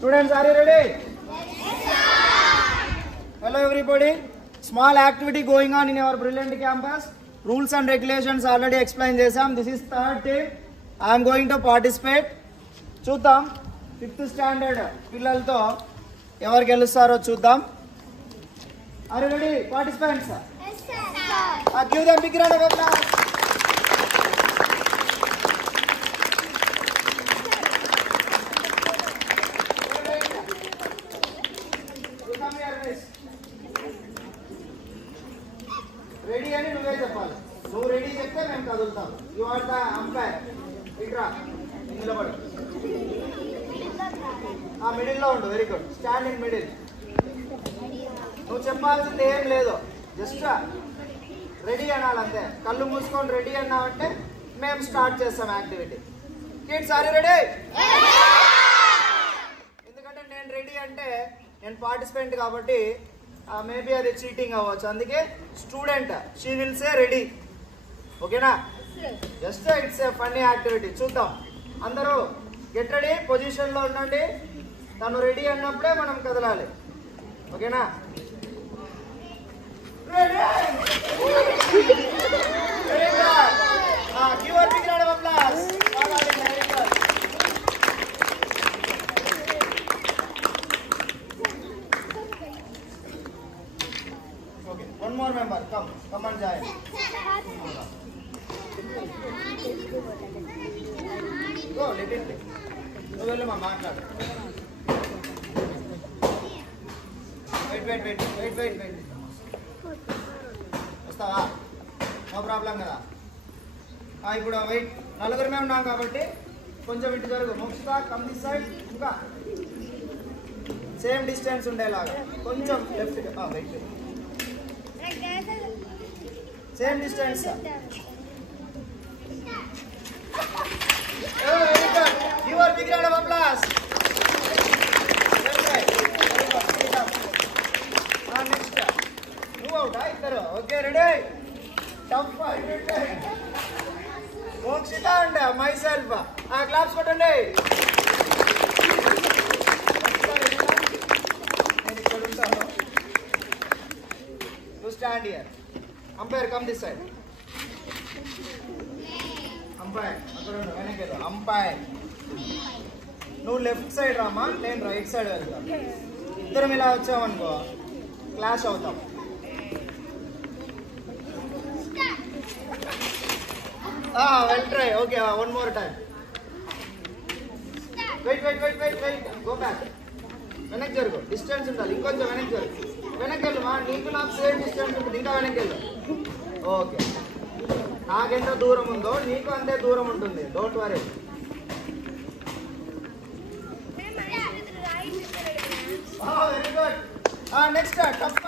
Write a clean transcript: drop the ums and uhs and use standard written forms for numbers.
Students, are you ready? Yes, sir. Hello everybody. Small activity going on in our brilliant campus. Rules and regulations already explained chesam. This is third team. I am going to participate. Chuddam 5th standard pillalto evaru gelustaro chuddam. Are you ready, participants? Yes, sir. Give them big round of applause. Ready ani nuve cheppali. Nu ready chepte mem kadultam. You are the umpire. Itra nilabadu. Middle lo undu. Very good. Stand in middle. Nu cheppalsindi em ledu. Just ready anali ante. Kallu mooskoni ready annavante mem start chestam activity. Kids, are you ready? ఎందుకంటే నేను ready అంటే నేను participant కాబట్టి maybe అది cheating అవ్వచ్చు. అందుకే student she will say ready. ఓకేనా? Just it's a funny activity. చూద్దాం. అందరూ గెట్ రెడీ, పొజిషన్లో ఉండండి. తను రెడీ అన్నప్పుడే మనం కదలాలి. ఓకేనా? Give her big round of applause. Okay, one more member. Come and join. Go, let it. No, well, ma, maatladu. Wait. వస్తావా? నో ప్రాబ్లం కదా. ఇప్పుడు వెయిట్, నలుగురమే ఉన్నాం కాబట్టి కొంచెం ఇటు జరుగు. Mokshita come this side. ఇంకా సేమ్ డిస్టెన్స్ ఉండేలాగా కొంచెం left. Wait, same distance. Your big round of applause. Next నువ్వు అవుటా? ఇద్దరు. Okay, ready. Tough fight. Mokshita and myself. Claps కొట్టండి. నేను ఇక్కడ ఉంటాను. You stand here. Umpire come this side. Umpire అక్కడ ఉండు, వెనక్కి వెళ్ళు. అంపైర్ నువ్వు లెఫ్ట్ సైడ్ రామా, నేను రైట్ సైడ్ వెళ్తాను. ఇద్దరం ఇలా వచ్చామనుకో క్లాష్ అవుతాం. Well try. Okay, one more time. Wait. Go back. వెనక్కి జరుగు. డిస్టెన్స్ ఉండాలి. ఇంకొంచెం వెనక్కి జరుగు. వెనక్కి వెళ్ళు మా. నీకు నాకు సేమ్ డిస్టెన్స్ ఉంటుంది. ఇంకా వెనక్కి వెళ్ళు. ఓకే, నాకెంత దూరం ఉందో నీకు అంతే దూరం ఉంటుంది. Don't worry. Very good. Next tough